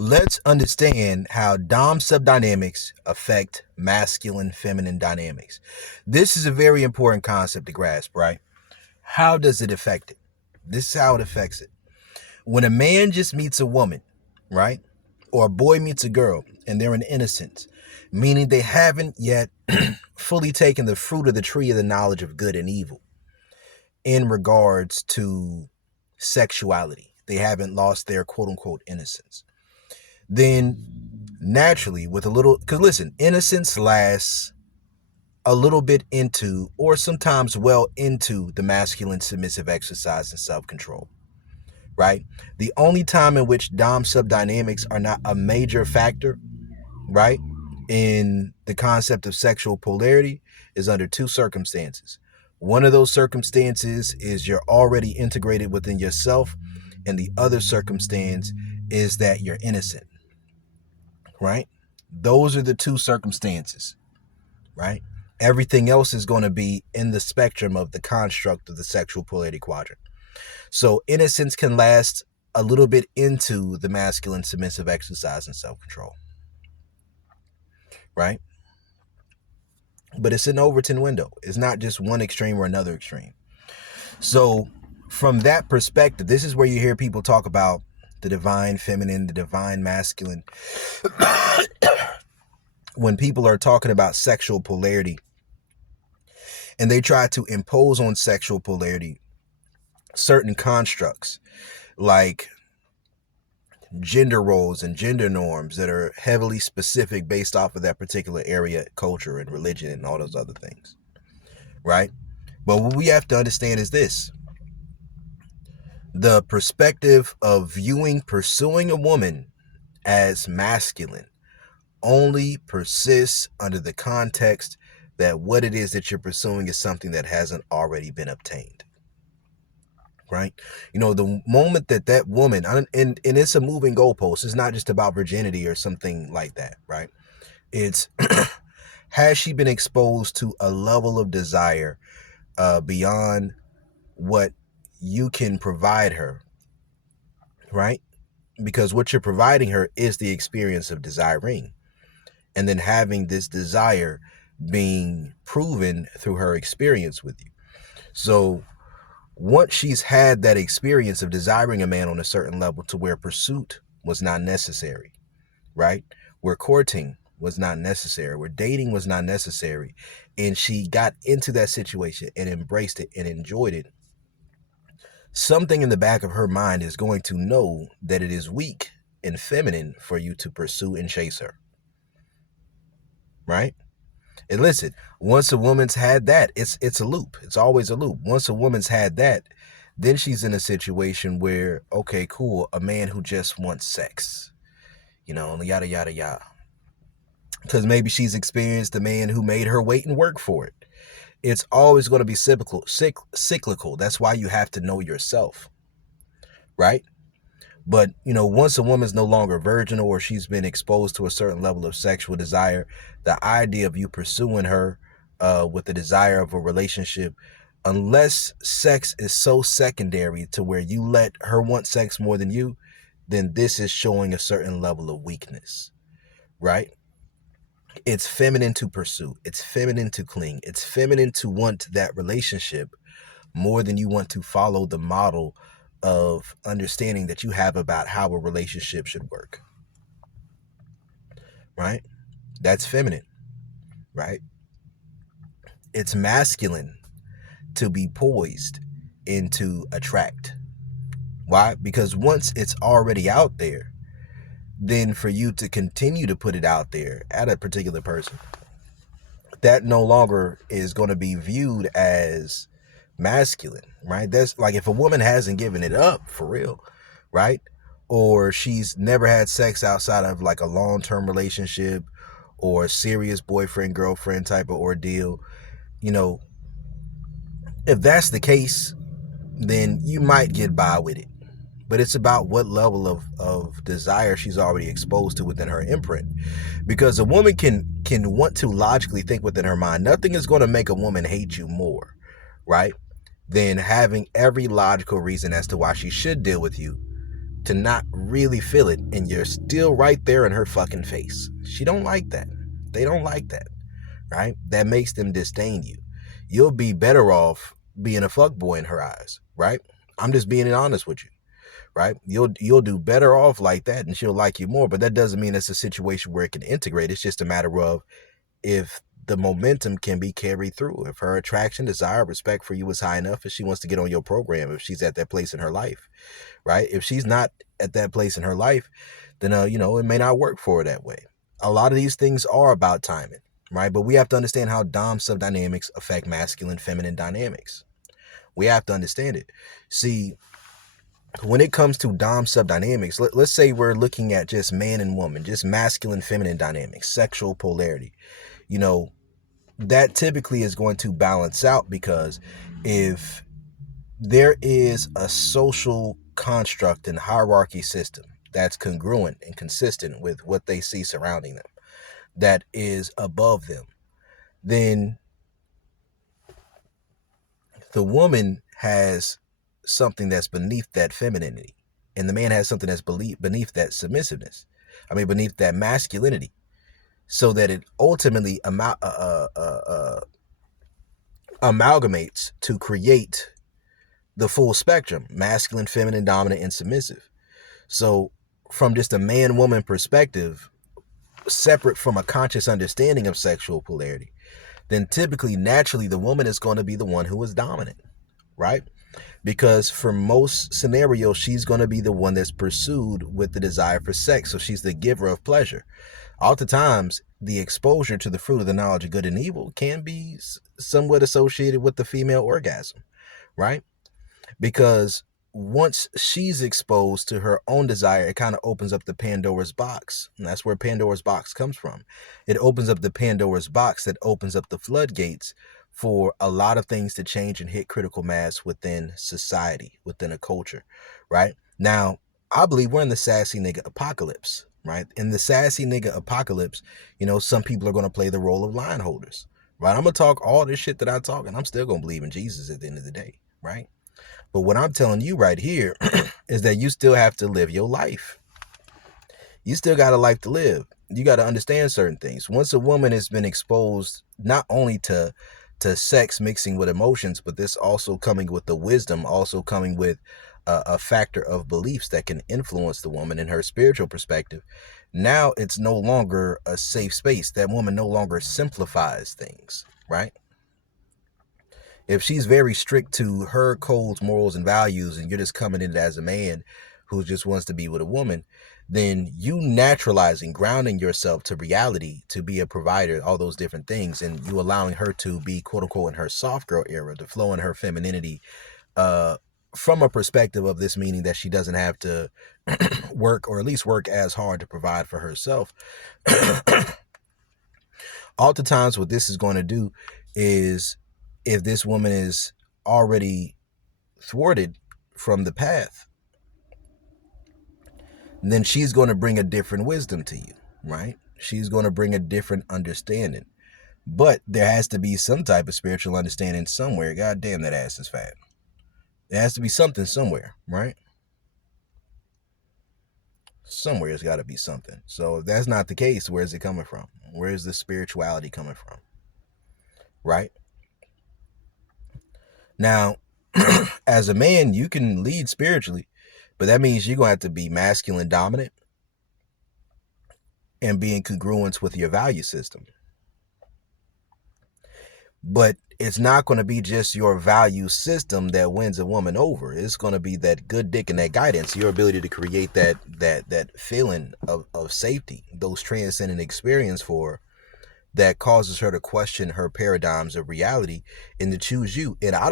Let's understand how Dom sub dynamics affect masculine feminine dynamics. This is a very important concept to grasp, right? How does it affect it? This is how it affects it. When a man just meets a woman, right? Or a boy meets a girl and they're in innocence, meaning they haven't yet fully taken the fruit of the tree of the knowledge of good and evil in regards to sexuality. They haven't lost their quote unquote innocence. Then naturally, with a little, because listen, innocence lasts a little bit into, or sometimes well into, the masculine submissive exercise and self control, right? The only time in which Dom sub dynamics are not a major factor, right, in the concept of sexual polarity is under two circumstances. One of those circumstances is you're already integrated within yourself, and the other circumstance is that you're innocent, right? Those are the two circumstances, right? Everything else is going to be in the spectrum of the construct of the sexual polarity quadrant. So innocence can last a little bit into the masculine submissive exercise and self-control, right? But it's an Overton window. It's not just one extreme or another extreme. So from that perspective, this is where you hear people talk about the divine feminine, the divine masculine. When people are talking about sexual polarity and they try to impose on sexual polarity certain constructs like gender roles and gender norms that are heavily specific based off of that particular area, culture and religion and all those other things, right? But what we have to understand is this: the perspective of viewing pursuing a woman as masculine only persists under the context that what it is that you're pursuing is something that hasn't already been obtained, right? You know, the moment that that woman, and it's a moving goalpost, it's not just about virginity or something like that, right? It's has she been exposed to a level of desire beyond what you can provide her, right? Because what you're providing her is the experience of desiring, and then having this desire being proven through her experience with you. So once she's had that experience of desiring a man on a certain level to where pursuit was not necessary, right? Where courting was not necessary, where dating was not necessary, and she got into that situation and embraced it and enjoyed it, something in the back of her mind is going to know that it is weak and feminine for you to pursue and chase her, right? And listen, once a woman's had that, it's a loop. It's always a loop. Once a woman's had that, then she's in a situation where, okay, cool, a man who just wants sex, you know, yada, yada, yada. Because maybe she's experienced a man who made her wait and work for it. It's always going to be cyclical. That's why you have to know yourself, right? But, you know, once a woman's no longer virginal or she's been exposed to a certain level of sexual desire, the idea of you pursuing her with the desire of a relationship, unless sex is so secondary to where you let her want sex more than you, then this is showing a certain level of weakness, right? It's feminine to pursue. It's feminine to cling. It's feminine to want that relationship more than you want to follow the model of understanding that you have about how a relationship should work, right? That's feminine, right? It's masculine to be poised and to attract. Why? Because once it's already out there, then for you to continue to put it out there at a particular person, that no longer is going to be viewed as masculine, right? That's like if a woman hasn't given it up for real, right? Or she's never had sex outside of like a long-term relationship or a serious boyfriend girlfriend type of ordeal, you know, if that's the case, then you might get by with it. But it's about what level of desire she's already exposed to within her imprint. Because a woman can want to logically think within her mind. Nothing is going to make a woman hate you more, right, than having every logical reason as to why she should deal with you to not really feel it, and you're still right there in her fucking face. She don't like that. They don't like that, right? That makes them disdain you. You'll be better off being a fuckboy in her eyes, right? I'm just being honest with you, right? You'll do better off like that, and she'll like you more. But that doesn't mean it's a situation where it can integrate. It's just a matter of if the momentum can be carried through. If her attraction, desire, respect for you is high enough, if she wants to get on your program, if she's at that place in her life, right? If she's not at that place in her life, then it may not work for her that way. A lot of these things are about timing, right? But we have to understand how dom sub dynamics affect masculine feminine dynamics. We have to understand it. See, when it comes to dom sub dynamics, let's say we're looking at just man and woman, just masculine feminine dynamics, sexual polarity. That typically is going to balance out, because if there is a social construct and hierarchy system that's congruent and consistent with what they see surrounding them, that is above them, then the woman has something that's beneath that femininity, and the man has something that's beneath that submissiveness. Beneath that masculinity, so that it ultimately amalgamates to create the full spectrum: masculine, feminine, dominant, and submissive. So from just a man-woman perspective, separate from a conscious understanding of sexual polarity, then typically, naturally, the woman is going to be the one who is dominant, right? Because for most scenarios, she's going to be the one that's pursued with the desire for sex. So she's the giver of pleasure. Oftentimes, the exposure to the fruit of the knowledge of good and evil can be somewhat associated with the female orgasm, right? Because once she's exposed to her own desire, it kind of opens up the Pandora's box. And that's where Pandora's box comes from. It opens up the Pandora's box that opens up the floodgates for a lot of things to change and hit critical mass within society, within a culture, right? Now, I believe we're in the sassy nigga apocalypse, right? In the sassy nigga apocalypse, some people are going to play the role of line holders, right? I'm going to talk all this shit that I talk, and I'm still going to believe in Jesus at the end of the day, right? But what I'm telling you right here is that you still have to live your life. You still got a life to live. You got to understand certain things. Once a woman has been exposed not only to sex mixing with emotions, but this also coming with the wisdom, also coming with a factor of beliefs that can influence the woman in her spiritual perspective. Now it's no longer a safe space. That woman no longer simplifies things, right? If she's very strict to her codes, morals, and values, and you're just coming in as a man who just wants to be with a woman, then you naturalizing, grounding yourself to reality, to be a provider, all those different things, and you allowing her to be, quote unquote, in her soft girl era, to flow in her femininity, from a perspective of this, meaning that she doesn't have to work, or at least work as hard to provide for herself. Oftentimes what this is going to do is, if this woman is already thwarted from the path, then she's going to bring a different wisdom to you, right? She's going to bring a different understanding. But there has to be some type of spiritual understanding somewhere. God damn, that ass is fat. There has to be something somewhere, right? Somewhere it's got to be something. So if that's not the case, where's it coming from? Where's the spirituality coming from? Right? Now, as a man, you can lead spiritually, but that means you're going to have to be masculine dominant and be in congruence with your value system. But it's not going to be just your value system that wins a woman over. It's going to be that good dick and that guidance, your ability to create that feeling of safety, those transcendent experience for her, that causes her to question her paradigms of reality and to choose you. And I don't